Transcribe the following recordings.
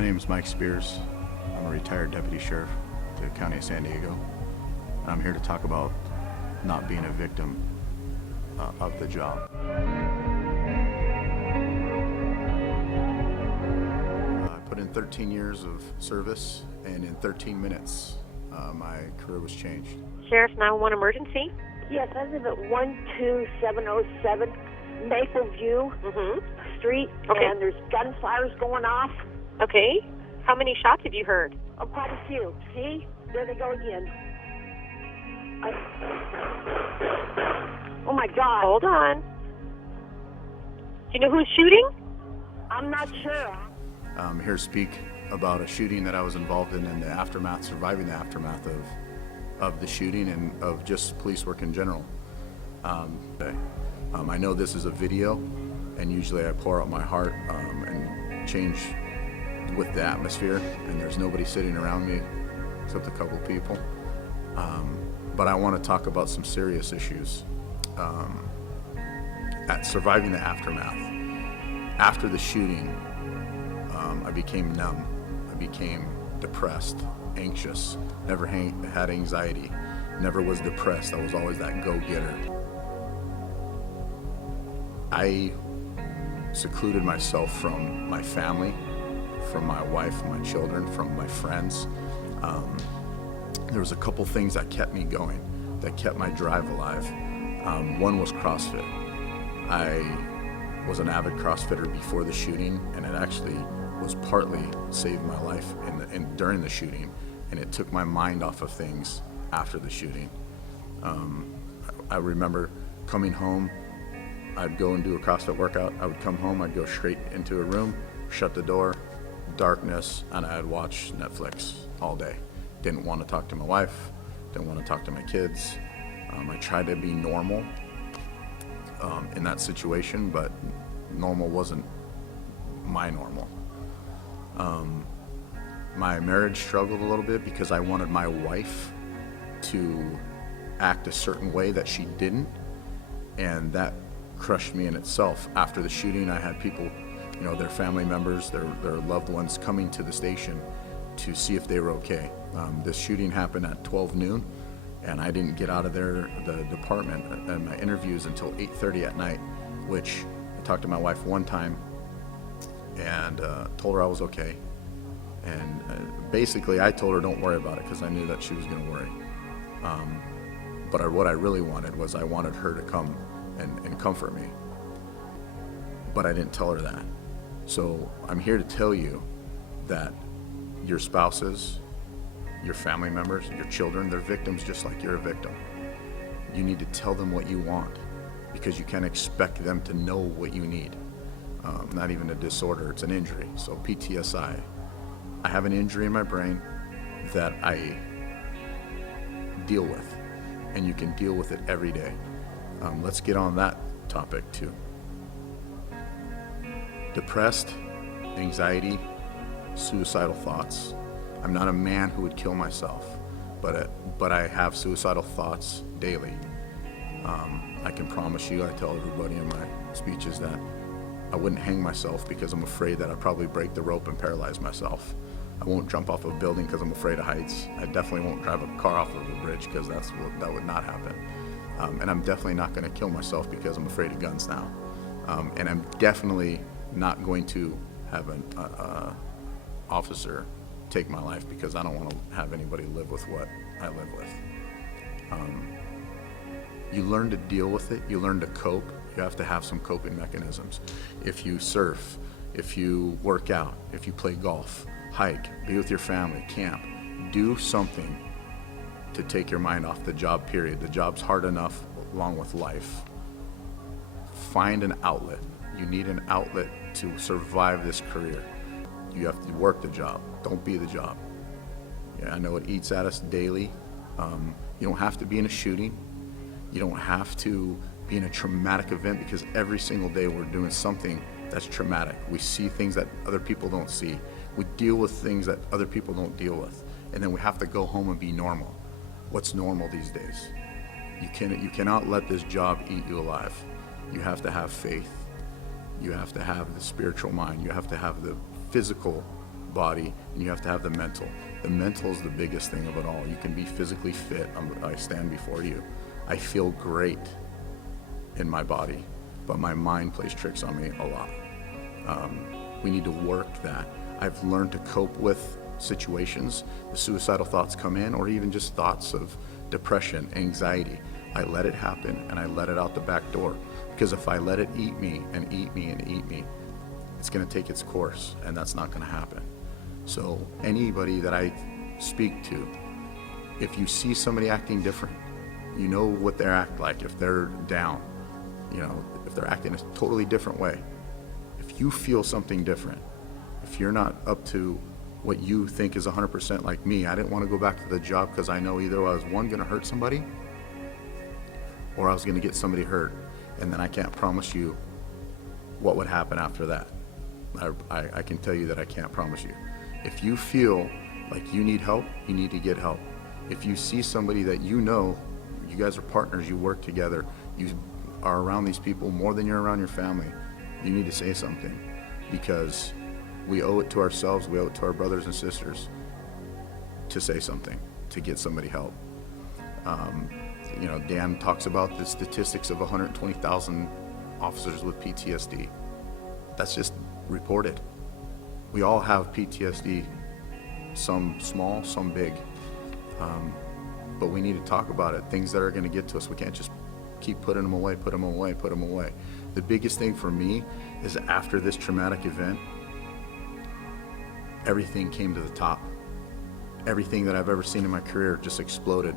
My name is Mike Spears. I'm a retired deputy sheriff to the County of San Diego. And I'm here to talk about not being a victim of the job. I put in 13 years of service, and in 13 minutes, my career was changed. Sheriff 911 emergency? Yes, I live at 12707 Maple View Street, Okay. and there's gunfires going off. Okay. How many shots have you heard? Oh, quite a few. See? There they go again. Oh, my God. Hold on. Do you know who's shooting? I'm not sure. I'm here to speak about a shooting that I was involved in the aftermath, surviving the aftermath of the shooting and of just police work in general. I know this is a video, and usually I pour out my heart and change with the atmosphere, and there's nobody sitting around me except a couple people. But I want to talk about some serious issues at surviving the aftermath. After the shooting, I became numb. I became depressed, anxious, never had anxiety, never was depressed. I was always that go-getter. I secluded myself from my family, from my wife, my children, from my friends. There was a couple things that kept me going, that kept my drive alive. One was CrossFit. I was an avid CrossFitter before the shooting, and it actually was partly saved my life during the shooting, and it took my mind off of things after the shooting. I remember coming home, I'd go and do a CrossFit workout. I would come home, I'd go straight into a room, shut the door, darkness, and I'd watch Netflix all day. Didn't want to talk to my wife, didn't want to talk to my kids. I tried to be normal in that situation, but normal wasn't my normal. My marriage struggled a little bit because I wanted my wife to act a certain way that she didn't, and that crushed me in itself. After the shooting, I had people, their family members, their loved ones coming to the station to see if they were okay. This shooting happened at 12 noon, and I didn't get out of the department and my interviews until 8:30 at night, which I talked to my wife one time and told her I was okay. And basically I told her don't worry about it because I knew that she was going to worry. But what I really wanted was I wanted her to come and comfort me. But I didn't tell her that. So I'm here to tell you that your spouses, your family members, your children, they're victims just like you're a victim. You need to tell them what you want because you can't expect them to know what you need. Not even a disorder, it's an injury. So PTSI. I have an injury in my brain that I deal with, and you can deal with it every day. Let's get on that topic too. Depressed, anxiety, suicidal thoughts. I'm not a man who would kill myself, but I have suicidal thoughts daily. I can promise you, I tell everybody in my speeches that I wouldn't hang myself because I'm afraid that I'd probably break the rope and paralyze myself. I won't jump off a building because I'm afraid of heights. I definitely won't drive a car off of a bridge because that would not happen. And I'm definitely not going to kill myself because I'm afraid of guns now. And I'm definitely not going to have an officer take my life because I don't want to have anybody live with what I live with. You learn to deal with it. You learn to cope. You have to have some coping mechanisms. If you surf, if you work out, if you play golf, hike, be with your family, camp, do something to take your mind off the job, period. The job's hard enough along with life. Find an outlet. You need an outlet to survive this career. You have to work the job. Don't be the job. Yeah, I know it eats at us daily. You don't have to be in a shooting. You don't have to be in a traumatic event because every single day we're doing something that's traumatic. We see things that other people don't see. We deal with things that other people don't deal with. And then we have to go home and be normal. What's normal these days? You cannot let this job eat you alive. You have to have faith. You have to have the spiritual mind. You have to have the physical body, and you have to have the mental. The mental is the biggest thing of it all. You can be physically fit. I stand before you. I feel great in my body, but my mind plays tricks on me a lot. We need to work that. I've learned to cope with situations. The suicidal thoughts come in, or even just thoughts of depression, anxiety. I let it happen and I let it out the back door, because if I let it eat me and eat me and eat me, it's going to take its course, and that's not going to happen. So anybody that I speak to, if you see somebody acting different, you know what they act like. If they're down, if they're acting a totally different way, if you feel something different, if you're not up to what you think is 100% like me, I didn't want to go back to the job because I know either I was going to hurt somebody, or I was going to get somebody hurt, and then I can't promise you what would happen after that. I can tell you that I can't promise you. If you feel like you need help, you need to get help. If you see somebody that you guys are partners, you work together, you are around these people more than you're around your family, you need to say something, because we owe it to ourselves, we owe it to our brothers and sisters to say something, to get somebody help. Dan talks about the statistics of 120,000 officers with PTSD. That's just reported. We all have PTSD, some small, some big. But we need to talk about it. Things that are going to get to us, we can't just keep putting them away. The biggest thing for me is after this traumatic event, everything came to the top. Everything that I've ever seen in my career just exploded.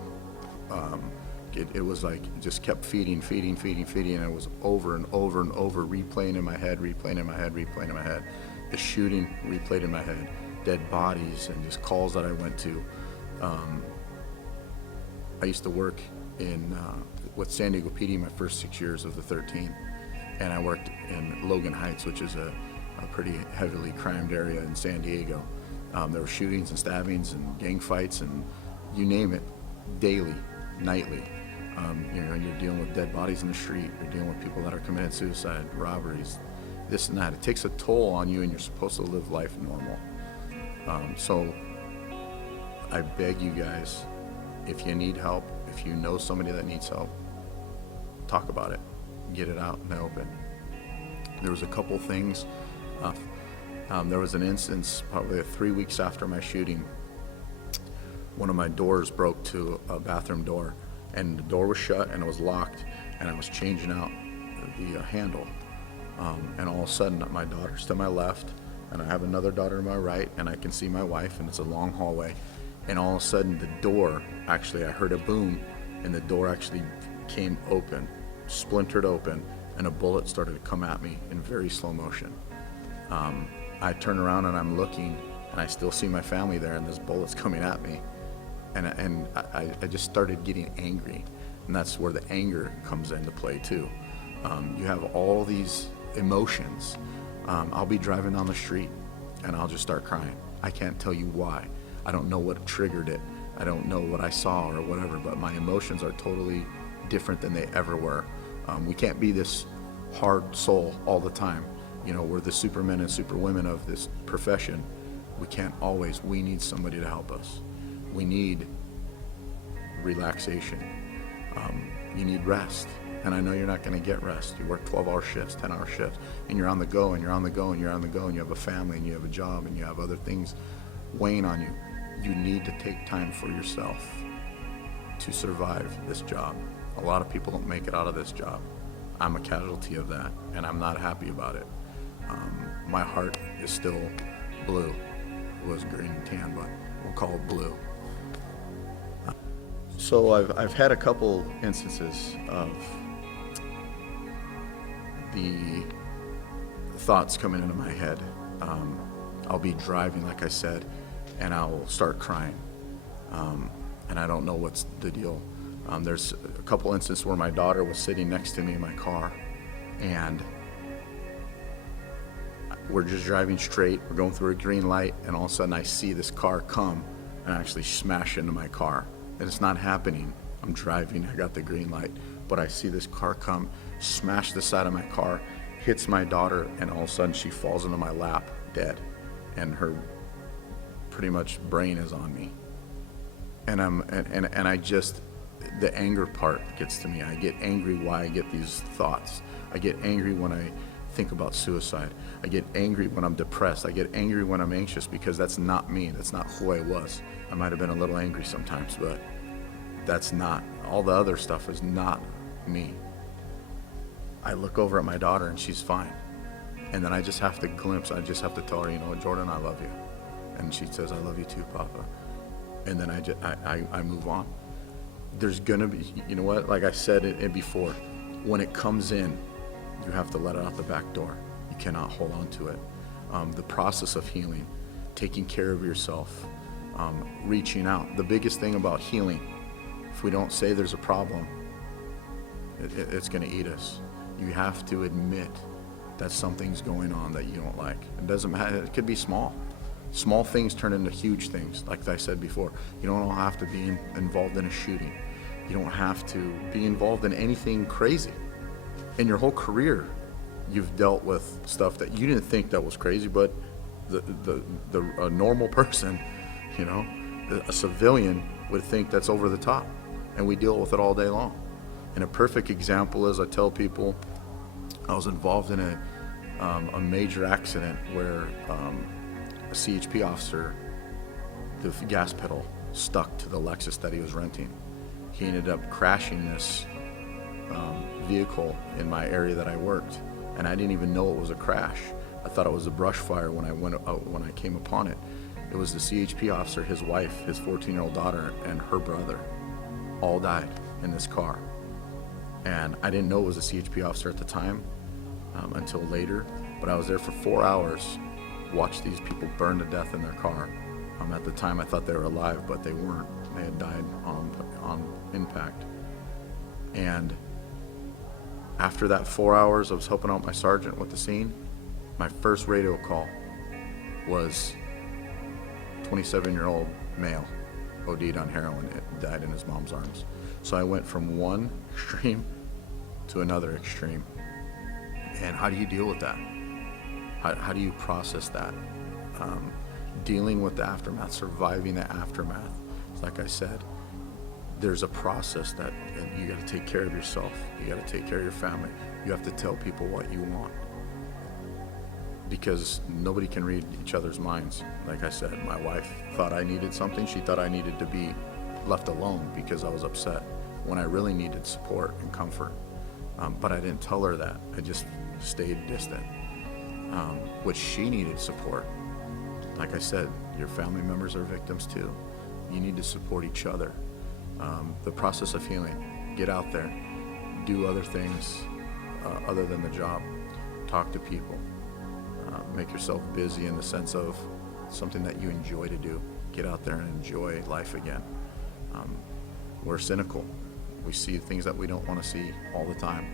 It was like it just kept feeding, and it was over and over and over, replaying in my head. The shooting replayed in my head, dead bodies, and just calls that I went to. I used to work with San Diego PD my first 6 years of the 13, and I worked in Logan Heights, which is a pretty heavily crimed area in San Diego. There were shootings and stabbings and gang fights and you name it, daily, nightly. You're dealing with dead bodies in the street. You're dealing with people that are committing suicide, robberies, this and that. It takes a toll on you, and you're supposed to live life normal. So I beg you guys, if you need help, if you know somebody that needs help, talk about it. Get it out in the open. There was a couple things. There was an instance probably 3 weeks after my shooting. One of my doors broke to a bathroom door, and the door was shut and it was locked, and I was changing out the handle. And all of a sudden, my daughter's to my left, and I have another daughter to my right, and I can see my wife, and it's a long hallway. And all of a sudden, the door, actually, I heard a boom, and the door actually came open, splintered open, and a bullet started to come at me in very slow motion. I turn around and I'm looking, and I still see my family there, and this bullet's coming at me. And I just started getting angry, and that's where the anger comes into play too. You have all these emotions. I'll be driving down the street, and I'll just start crying. I can't tell you why. I don't know what triggered it. I don't know what I saw or whatever, but my emotions are totally different than they ever were. We can't be this hard soul all the time. We're the supermen and superwomen of this profession. We can't always. We need somebody to help us. We need relaxation. You need rest. And I know you're not going to get rest. You work 12-hour shifts, 10-hour shifts, and you're on the go, and you're on the go, and you're on the go, and you have a family, and you have a job, and you have other things weighing on you. You need to take time for yourself to survive this job. A lot of people don't make it out of this job. I'm a casualty of that, and I'm not happy about it. My heart is still blue. It was green and tan, but we'll call it blue. So I've had a couple instances of the thoughts coming into my head. I'll be driving, like I said, and I'll start crying, and I don't know what's the deal. There's a couple instances where my daughter was sitting next to me in my car, and we're just driving straight, we're going through a green light, and all of a sudden I see this car come and actually smash into my car. And it's not happening. I'm driving, I got the green light, but I see this car come, smash the side of my car, hits my daughter, and all of a sudden she falls into my lap dead. And her pretty much brain is on me. And I just, the anger part gets to me. I get angry why I get these thoughts. I get angry when I think about suicide. I get angry when I'm depressed. I get angry when I'm anxious, because that's not me. That's not who I was. I might have been a little angry sometimes, but that's not, all the other stuff is not me. I look over at my daughter and she's fine. And then I just have to tell her, you know what, Jordan, I love you. And she says, I love you too, Papa. And then I move on. There's gonna be, you know what, like I said it before, when it comes in, you have to let it out the back door. You cannot hold on to it. The process of healing, taking care of yourself, reaching out. The biggest thing about healing, if we don't say there's a problem, it's gonna eat us. You have to admit that something's going on that you don't like. It doesn't matter, it could be small. Small things turn into huge things. Like I said before, you don't have to be involved in a shooting. You don't have to be involved in anything crazy. In your whole career, you've dealt with stuff that you didn't think that was crazy, but a normal person, you know, a civilian would think that's over the top, and we deal with it all day long. And a perfect example is, I tell people, I was involved in a major accident where a CHP officer, the gas pedal stuck to the Lexus that he was renting. He ended up crashing this vehicle in my area that I worked, and I didn't even know it was a crash. I thought it was a brush fire when I came upon it. It was the CHP officer, his wife, his 14-year-old daughter, and her brother all died in this car. And I didn't know it was a CHP officer at the time until later, but I was there for 4 hours, watched these people burn to death in their car. At the time I thought they were alive, but they weren't. They had died on impact. And after that 4 hours, I was helping out my sergeant with the scene. My first radio call was 27-year-old male, OD'd on heroin, died in his mom's arms. So I went from one extreme to another extreme. And how do you deal with that? How do you process that? Dealing with the aftermath, surviving the aftermath. Like I said, there's a process that you got to take care of yourself. You got to take care of your family. You have to tell people what you want, because nobody can read each other's minds. Like I said, my wife thought I needed something. She thought I needed to be left alone because I was upset, when I really needed support and comfort. But I didn't tell her that. I just stayed distant, which she needed support. Like I said, your family members are victims too. You need to support each other. The process of healing, get out there, do other things other than the job. Talk to people. Make yourself busy in the sense of something that you enjoy to do. Get out there and enjoy life again. We're cynical. We see things that we don't want to see all the time.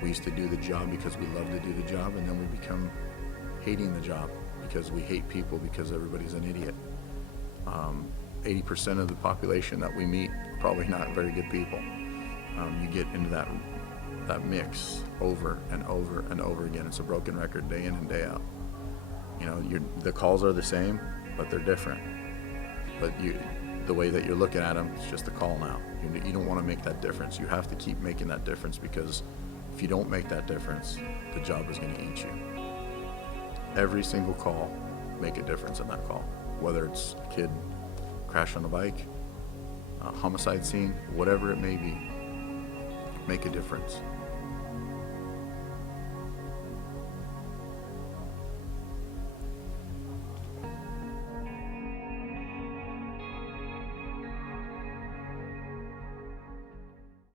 We used to do the job because we love to do the job, and then we become hating the job because we hate people because everybody's an idiot. 80% of the population that we meet are probably not very good people. You get into that mix over and over and over again. It's a broken record day in and day out. You know, the calls are the same, but they're different. But the way that you're looking at them, it's just a call now. You don't want to make that difference. You have to keep making that difference, because if you don't make that difference, the job is going to eat you. Every single call, make a difference in that call. Whether it's a kid crash on a bike, a homicide scene, whatever it may be, make a difference.